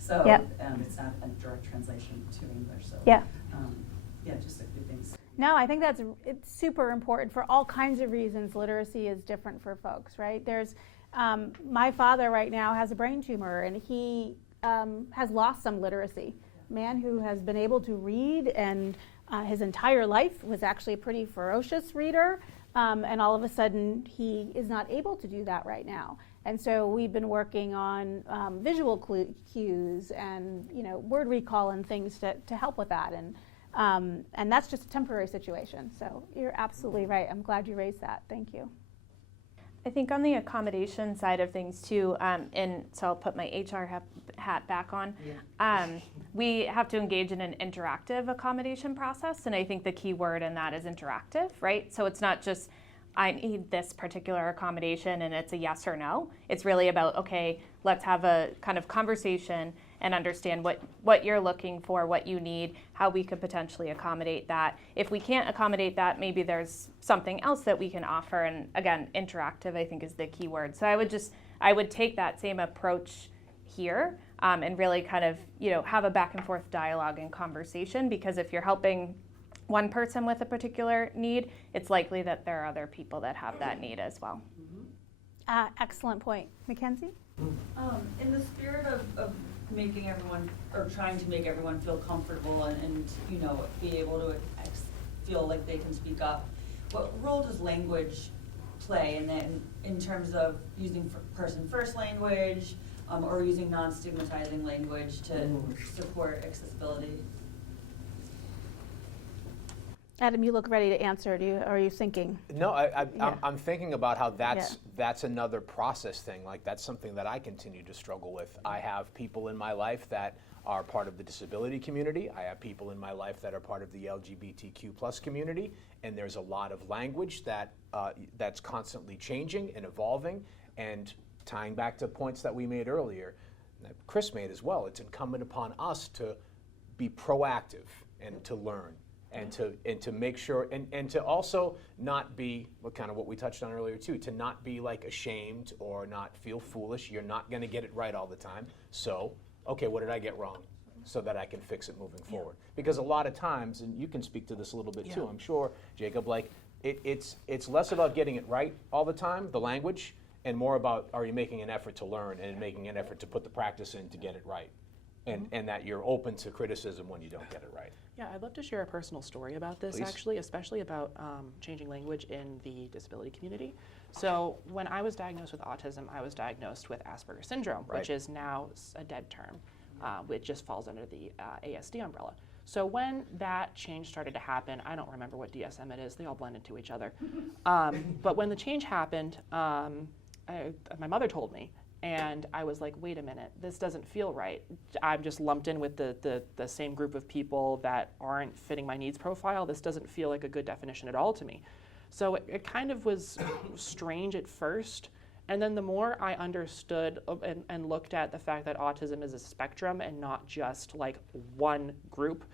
So it's not a direct translation to English. So just a few things. No, I think it's super important for all kinds of reasons. Literacy is different for folks, right? There's my father right now has a brain tumor, and he has lost some literacy. Man who has been able to read and his entire life was actually a pretty ferocious reader, and all of a sudden he is not able to do that right now. And so we've been working on visual cues and word recall and things to help with that. And And that's just a temporary situation. So you're absolutely right. I'm glad you raised that. Thank you. I think on the accommodation side of things too, and so I'll put my HR hat back on, we have to engage in an interactive accommodation process, and I think the key word in that is interactive, right? So it's not just, I need this particular accommodation and it's a yes or no. It's really about, okay, let's have a kind of conversation and understand what you're looking for, what you need, how we could potentially accommodate that. If we can't accommodate that, maybe there's something else that we can offer. And again, interactive, I think, is the key word. So I would take that same approach here and really kind of, have a back and forth dialogue and conversation, because if you're helping one person with a particular need, it's likely that there are other people that have that need as well. Excellent point. Mackenzie? In the spirit of making everyone, or trying to make everyone feel comfortable and be able to feel like they can speak up, what role does language play? And then in terms of using person first language, or using non-stigmatizing language to support accessibility? Adam, you look ready to answer. Are you thinking? No, Yeah. I'm thinking about how that's another process thing. Like, that's something that I continue to struggle with. I have people in my life that are part of the disability community. I have people in my life that are part of the LGBTQ+ community, and there's a lot of language that's constantly changing and evolving. And tying back to points that we made earlier, that Chris made as well, it's incumbent upon us to be proactive and to learn. And to make sure, and to also not be, what we touched on earlier too, to not be like ashamed or not feel foolish. You're not going to get it right all the time. So, okay, what did I get wrong? So that I can fix it moving forward. Because a lot of times, and you can speak to this a little bit too, I'm sure, Jacob, like it's less about getting it right all the time, the language, and more about, are you making an effort to learn and making an effort to put the practice in to get it right? And that you're open to criticism when you don't get it right. Yeah, I'd love to share a personal story about this, Please. actually, especially about changing language in the disability community. So when I was diagnosed with autism, I was diagnosed with Asperger's syndrome, which is now a dead term, which just falls under the ASD umbrella. So when that change started to happen, I don't remember what DSM it is, they all blend into each other. But when the change happened, my mother told me, and I was like, wait a minute, this doesn't feel right. I'm just lumped in with the same group of people that aren't fitting my needs profile. This doesn't feel like a good definition at all to me. So it kind of was strange at first. And then the more I understood and looked at the fact that autism is a spectrum and not just like one group,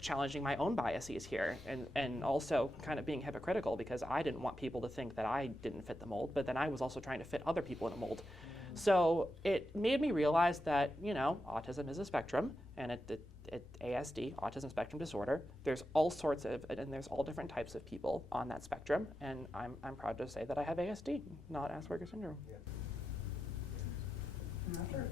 challenging my own biases here, and also kind of being hypocritical, because I didn't want people to think that I didn't fit the mold, but then I was also trying to fit other people in a mold. So it made me realize that, autism is a spectrum, and it ASD, autism spectrum disorder, there's all sorts of, and there's all different types of people on that spectrum, and I'm proud to say that I have ASD, not Asperger's syndrome.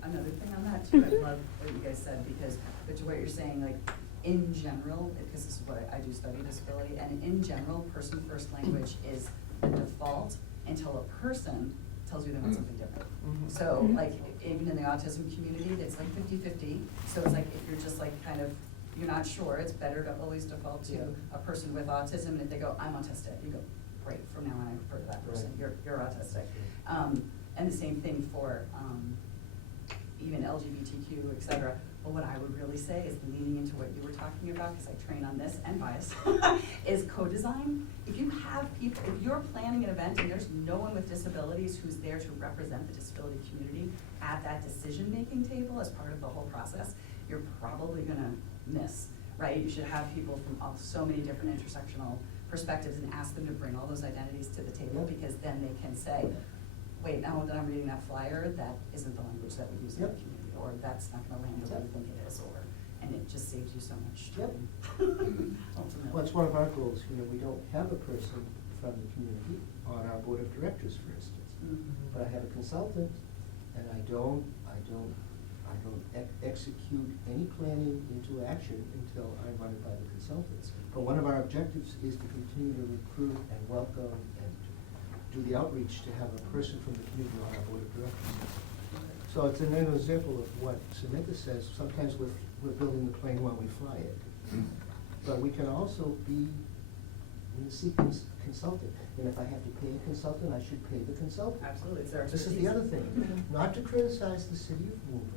Another thing on that too, I love what you guys said, because to what you're saying, like, in general, because this is what I do study disability, and in general, person first language is the default until a person tells you they want something different. So like, even in the autism community, it's like 50-50. So it's like, if you're just like kind of, you're not sure, it's better to always default to a person with autism. And if they go, I'm autistic, you go, great, from now on I refer to that person, you're autistic. And the same thing for even LGBTQ, et cetera. But what I would really say is, leaning into what you were talking about, because I train on this and bias, is co-design. If you have people, if you're planning an event and there's no one with disabilities who's there to represent the disability community at that decision-making table as part of the whole process, you're probably gonna miss, right? You should have people from so many different intersectional perspectives and ask them to bring all those identities to the table, because then they can say, wait, now that I'm reading that flyer, that isn't the language that we use in the community, or that's not gonna land the way you think it is, and it just saves you so much time. Ultimately. Well, it's one of our goals, we don't have a person from the community on our board of directors, for instance. But I have a consultant, and I don't execute any planning into action until I run it by the consultants. But one of our objectives is to continue to recruit and welcome and do the outreach to have a person from the community on our board of directors. So it's an example of what Samantha says. Sometimes we're building the plane while we fly it. But we can also be in the consultant. And if I have to pay a consultant, I should pay the consultant. Absolutely, it's their This is expertise. the other thing, not to criticize the city of Woburn,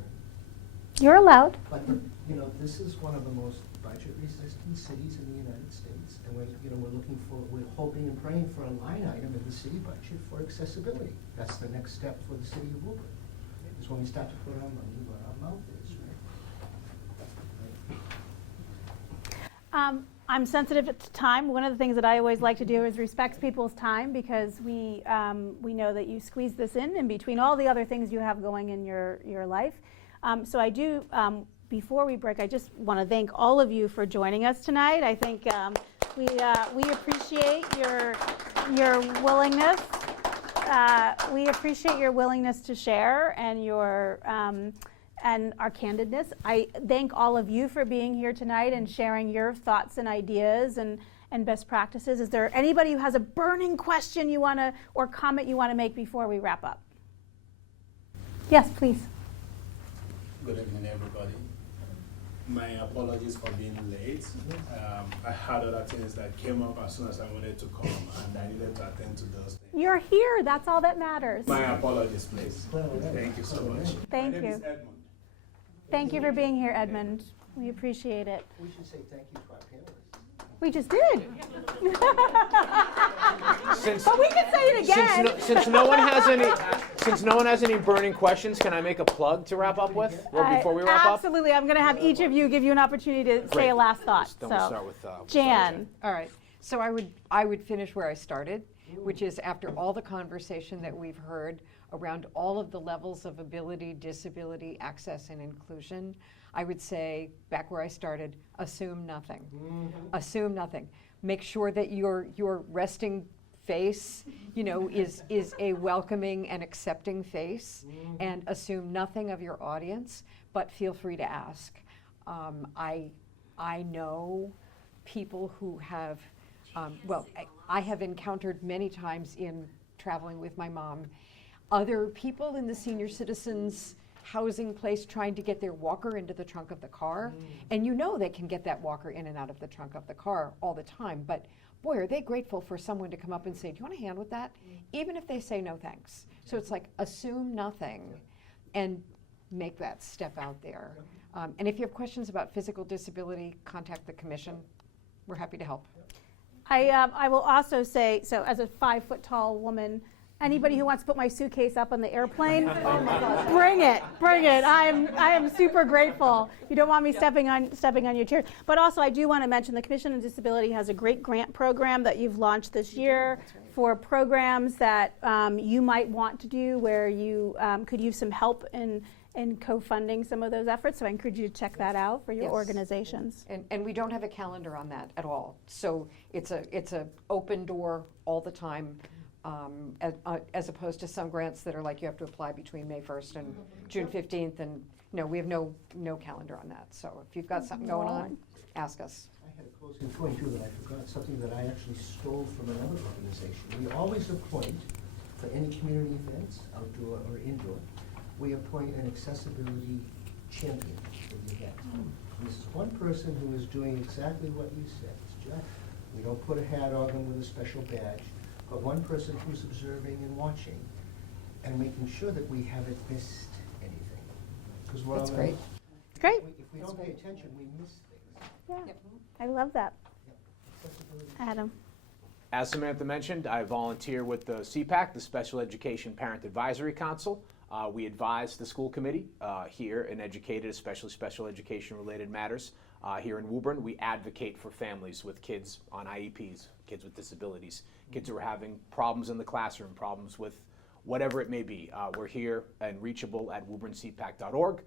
You're allowed. but, you know, this is one of the most budget-resistant cities in the United States. And we're hoping and praying for a line item in the city budget for accessibility. That's the next step for the city of Woburn. Is when we start to put our money where our mouth is, right? I'm sensitive to time. One of the things that I always like to do is respect people's time, because we know that you squeeze this in between all the other things you have going in your life. So I do, before we break, I just want to thank all of you for joining us tonight. I think we appreciate your willingness. We appreciate your willingness to share and your and our candidness. I thank all of you for being here tonight and sharing your thoughts and ideas and best practices. Is there anybody who has a burning question you want to, or comment you want to make before we wrap up? Yes, please. Good evening, everybody. My apologies for being late. I had other things that came up as soon as I wanted to come, and I needed to attend to those things. You're here. That's all that matters. My apologies, please. Thank you so much. Thank My name you. is Edmund. Thank you for being here, Edmund. We appreciate it. We should say thank you to our panelists. We just did. Since, But we could say it again. since no one has any burning questions, can I make a plug to wrap up with before we wrap up? Absolutely. I'm going to have each of you give you an opportunity to say Great. a last thought. Then we'll So, start with Jan. All right, so I would finish where I started, which is after all the conversation that we've heard around all of the levels of ability, disability, access, and inclusion, I would say, back where I started, assume nothing. Assume nothing. Make sure that your resting face, is a welcoming and accepting face, and assume nothing of your audience, but feel free to ask. I know people who have, I have encountered many times in traveling with my mom, other people in the senior citizens housing place trying to get their walker into the trunk of the car. And they can get that walker in and out of the trunk of the car all the time, but boy, are they grateful for someone to come up and say, do you want a hand with that? Even if they say no thanks. So it's like, assume nothing and make that step out there. And if you have questions about physical disability, contact the commission. We're happy to help. I will also say, so as a 5-foot-tall woman, anybody who wants to put my suitcase up on the airplane, bring it. I am super grateful. You don't want me stepping on your chair. But also, I do want to mention the Commission on Disability has a great grant program that you've launched this year for programs that you might want to do where you could use some help in co-funding some of those efforts. So I encourage you to check that out for your Yes. organizations. And we don't have a calendar on that at all. So it's a open door all the time. As opposed to some grants that are like you have to apply between May 1st and June 15th, and we have no calendar on that. So if you've got something going on, ask us. I had a closing point too that I forgot, something that I actually stole from another organization. We always appoint, for any community events, outdoor or indoor, we appoint an accessibility champion for the event. And this is one person who is doing exactly what you said. It's Jeff. We don't put a hat on them with a special badge, but one person who's observing and watching and making sure that we haven't missed anything. Because we're That's on great. It's great. If we don't pay attention, we miss things. Yeah, I love that. Accessibility. Adam. As Samantha mentioned, I volunteer with the CPAC, the Special Education Parent Advisory Council. We advise the school committee here and educated, especially special education related matters. Here in Woburn, we advocate for families with kids on IEPs, kids with disabilities, kids who are having problems in the classroom, problems with whatever it may be. We're here and reachable at WoburnCPAC.org.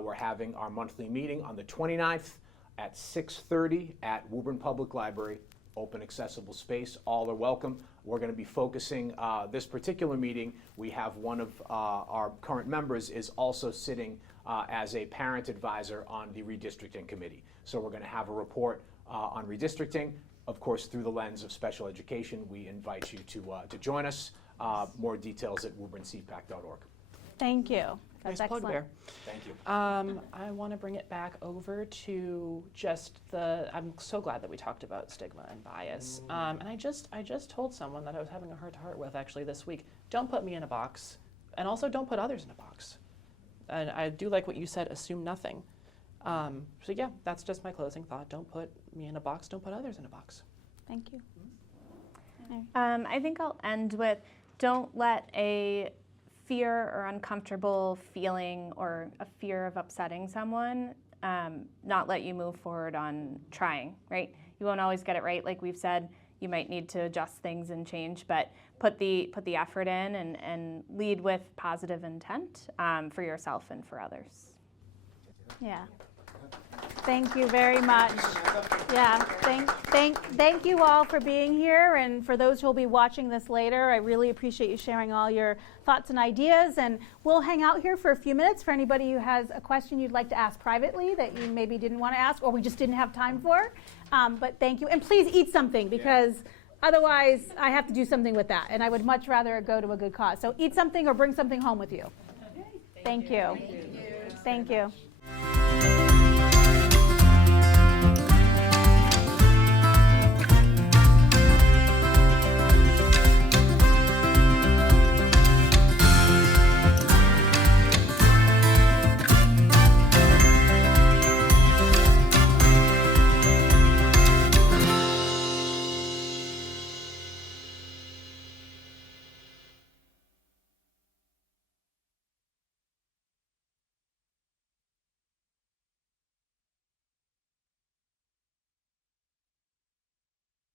We're having our monthly meeting on the 29th at 6:30 at Woburn Public Library. Open, accessible space. All are welcome. We're going to be focusing this particular meeting. We have one of our current members is also sitting as a parent advisor on the redistricting committee. So we're going to have a report on redistricting, of course, through the lens of special education. We invite you to join us. More details at WoburnCPAC.org. Thank you. That's Nice plug excellent. there. Thank you. I want to bring it back over to just I'm so glad that we talked about stigma and bias. And I just told someone that I was having a heart-to-heart with actually this week, don't put me in a box, and also don't put others in a box. And I do like what you said, assume nothing. So yeah, that's just my closing thought. Don't put me in a box, don't put others in a box. Thank you. I think I'll end with, don't let a fear or uncomfortable feeling or a fear of upsetting someone not let you move forward on trying, right? You won't always get it right, like we've said. You might need to adjust things and change, but put the effort in and lead with positive intent for yourself and for others. Yeah. Thank you very much. Yeah, thank you all for being here, and for those who will be watching this later, I really appreciate you sharing all your thoughts and ideas, and we'll hang out here for a few minutes for anybody who has a question you'd like to ask privately that you maybe didn't want to ask or we just didn't have time for. But thank you, and please eat something, because otherwise I have to do something with that, and I would much rather it go to a good cause. So eat something or bring something home with you. Thank you. Thank you.